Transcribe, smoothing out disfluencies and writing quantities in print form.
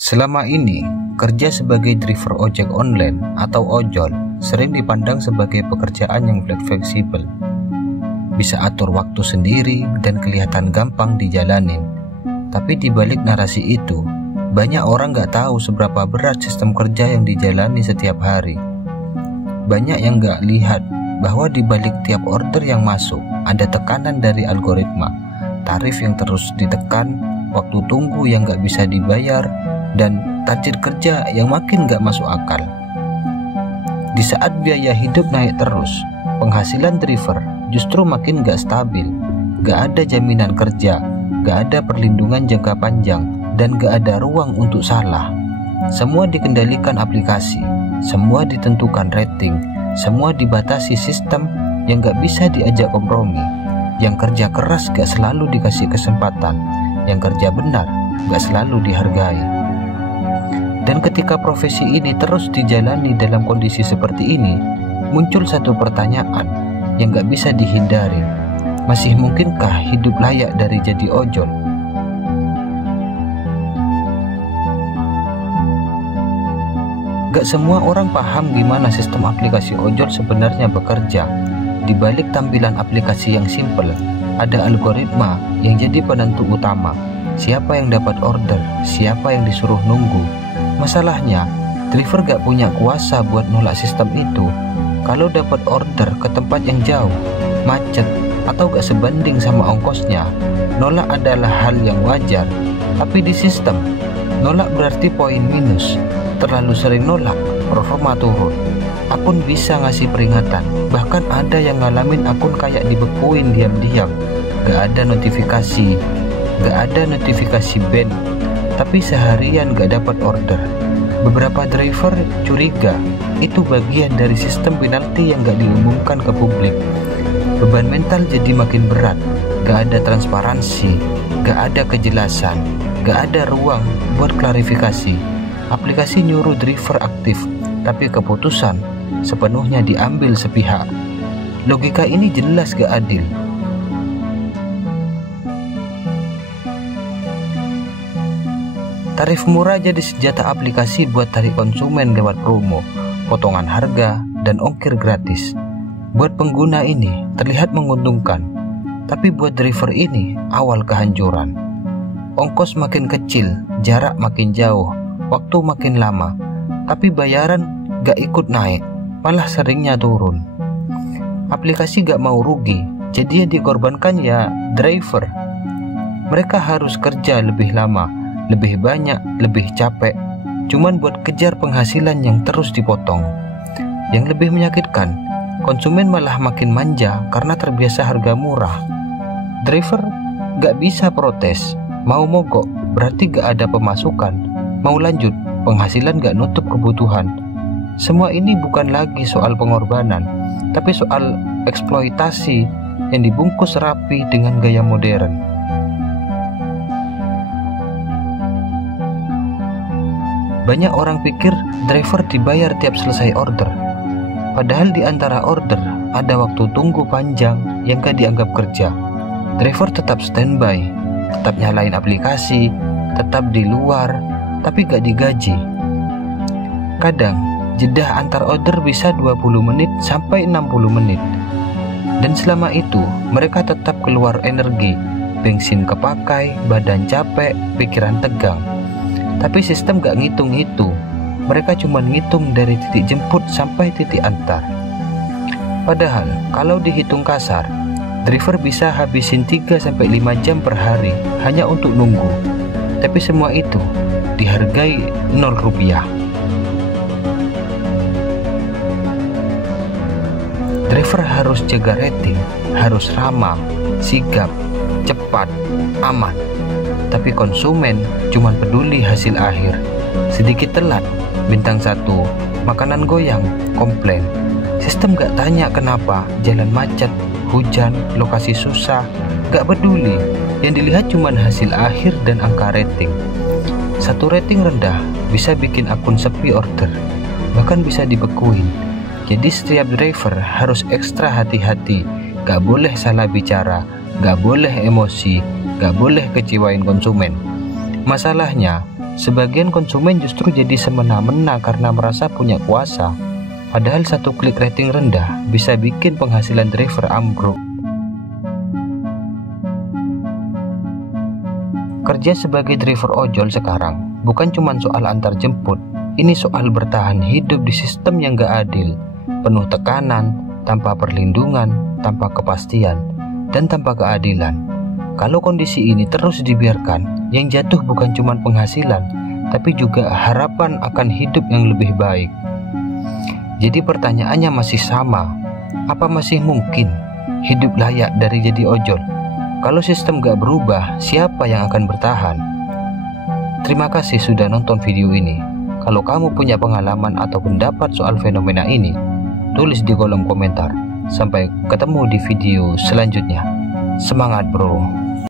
Selama ini, kerja sebagai driver ojek online atau ojol sering dipandang sebagai pekerjaan yang fleksibel. Bisa atur waktu sendiri dan kelihatan gampang dijalanin. Tapi di balik narasi itu, banyak orang gak tahu seberapa berat sistem kerja yang dijalani setiap hari. Banyak yang gak lihat bahwa di balik tiap order yang masuk ada tekanan dari algoritma, tarif yang terus ditekan, waktu tunggu yang gak bisa dibayar, dan target kerja yang makin gak masuk akal. Di saat biaya hidup naik terus, penghasilan driver justru makin gak stabil. Gak ada jaminan kerja, gak ada perlindungan jangka panjang, dan gak ada ruang untuk salah. Semua dikendalikan aplikasi, semua ditentukan rating, semua dibatasi sistem yang gak bisa diajak kompromi. Yang kerja keras gak selalu dikasih kesempatan, yang kerja benar gak selalu dihargai. Dan ketika profesi ini terus dijalani dalam kondisi seperti ini, muncul satu pertanyaan yang gak bisa dihindari. Masih mungkinkah hidup layak dari jadi ojol? Gak semua orang paham gimana sistem aplikasi ojol sebenarnya bekerja. Di balik tampilan aplikasi yang simple, ada algoritma yang jadi penentu utama. Siapa yang dapat order, siapa yang disuruh nunggu. Masalahnya, driver gak punya kuasa buat nolak sistem itu. Kalau dapat order ke tempat yang jauh, macet, atau gak sebanding sama ongkosnya, nolak adalah hal yang wajar. Tapi di sistem, nolak berarti poin minus. Terlalu sering nolak, performa turun. Akun bisa ngasih peringatan, bahkan ada yang ngalamin akun kayak dibekuin diam-diam. Gak ada notifikasi ban, tapi seharian gak dapat order. Beberapa driver curiga itu bagian dari sistem penalti yang gak diumumkan ke publik. Beban mental jadi makin berat, gak ada transparansi, gak ada kejelasan, gak ada ruang buat klarifikasi. Aplikasi nyuruh driver aktif, tapi keputusan sepenuhnya diambil sepihak. Logika ini jelas gak adil. Tarif murah jadi senjata aplikasi buat tarik konsumen lewat promo, potongan harga, dan ongkir gratis. Buat pengguna ini terlihat menguntungkan, tapi buat driver ini awal kehancuran. Ongkos makin kecil, jarak makin jauh, waktu makin lama, tapi bayaran gak ikut naik, malah seringnya turun. Aplikasi gak mau rugi, jadi yang dikorbankan ya driver. Mereka harus kerja lebih lama, lebih banyak, lebih capek, cuman buat kejar penghasilan yang terus dipotong. Yang lebih menyakitkan, konsumen malah makin manja karena terbiasa harga murah. Driver gak bisa protes, mau mogok berarti gak ada pemasukan, mau lanjut penghasilan gak nutup kebutuhan. Semua ini bukan lagi soal pengorbanan, tapi soal eksploitasi yang dibungkus rapi dengan gaya modern. Banyak orang pikir driver dibayar tiap selesai order. Padahal di antara order ada waktu tunggu panjang yang gak dianggap kerja. Driver tetap standby, tetap nyalain aplikasi, tetap di luar, tapi gak digaji. Kadang jeda antar order bisa 20 menit sampai 60 menit. Dan selama itu mereka tetap keluar energi, bensin kepakai, badan capek, pikiran tegang. Tapi sistem gak ngitung itu. Mereka cuma ngitung dari titik jemput sampai titik antar. Padahal kalau dihitung kasar, driver bisa habisin 3-5 jam per hari hanya untuk nunggu. Tapi semua itu dihargai 0 rupiah. Driver harus jaga rating, harus ramah, sigap, cepat, aman. Tapi konsumen cuma peduli hasil akhir. Sedikit telat, bintang 1, makanan goyang, komplain. Sistem gak tanya kenapa, jalan macet, hujan, lokasi susah, gak peduli. Yang dilihat cuma hasil akhir dan angka rating. Satu rating rendah bisa bikin akun sepi order, bahkan bisa dibekuin. Jadi setiap driver harus ekstra hati-hati, gak boleh salah bicara, gak boleh emosi, gak boleh kecewain konsumen. Masalahnya, Sebagian konsumen justru jadi semena-mena karena merasa punya kuasa, padahal satu klik rating rendah bisa bikin penghasilan driver ambruk. Kerja sebagai driver ojol sekarang bukan cuma soal antar jemput, ini soal bertahan hidup di sistem yang gak adil, penuh tekanan, tanpa perlindungan, tanpa kepastian, dan tanpa keadilan. Kalau kondisi ini terus dibiarkan, yang jatuh bukan cuma penghasilan, tapi juga harapan akan hidup yang lebih baik. Jadi pertanyaannya masih sama, apa masih mungkin hidup layak dari jadi ojol? Kalau sistem gak berubah, siapa yang akan bertahan? Terima kasih sudah nonton video ini. Kalau kamu punya pengalaman atau pendapat soal fenomena ini, tulis di kolom komentar. Sampai ketemu di video selanjutnya. Semangat bro!